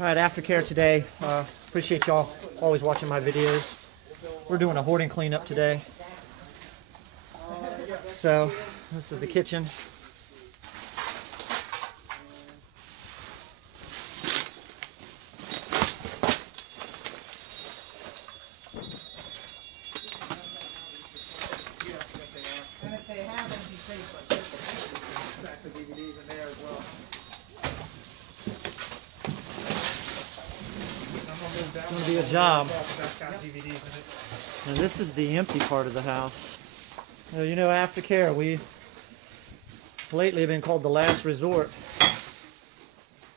Alright, aftercare today. Appreciate y'all always watching my videos. We're doing a hoarding cleanup today. So, this is the kitchen. And if they have empty space like this, stack the DVDs in there as well. It's going to be a job. Now this is the empty part of the house. You know, aftercare, we lately have been called the last resort.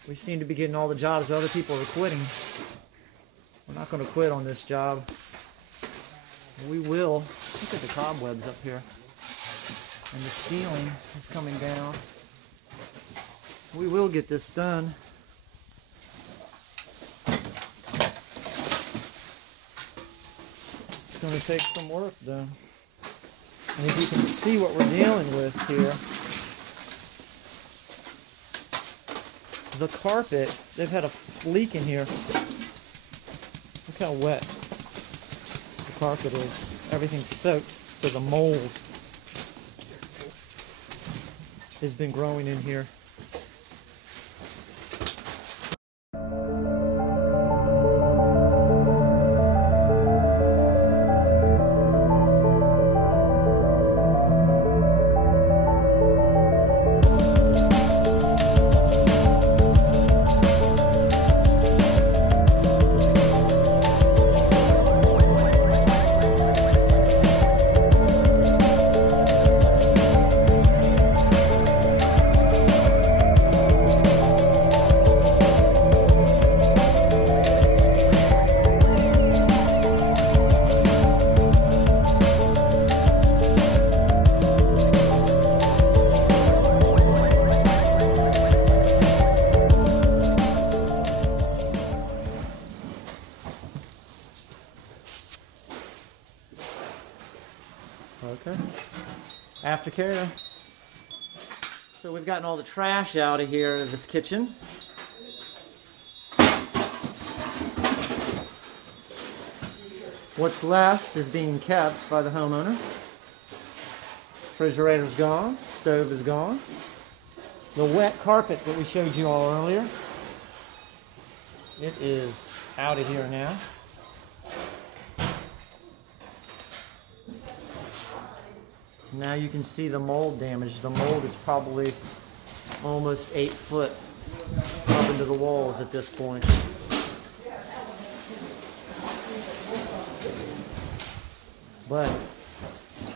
We seem to be getting all the jobs other people are quitting. We're not going to quit on this job. We will. Look at the cobwebs up here. And the ceiling is coming down. We will get this done. It's going to take some work though. And if you can see what we're dealing with here, the carpet, they've had a leak in here. Look how wet the carpet is. Everything's soaked, so the mold has been growing in here. Okay. Aftercare. So we've gotten all the trash out of here in this kitchen. What's left is being kept by the homeowner. Refrigerator's gone. Stove is gone. The wet carpet that we showed you all earlier, it is out of here now. Now you can see the mold damage. The mold is probably almost 8 foot up into the walls at this point. But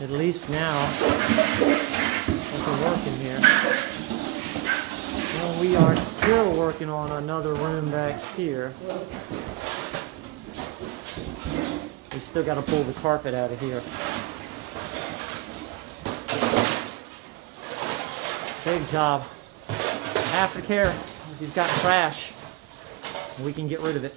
at least now we can work in here. And we are still working on another room back here. We still got to pull the carpet out of here. Big job. Aftercare, if you've got trash, we can get rid of it.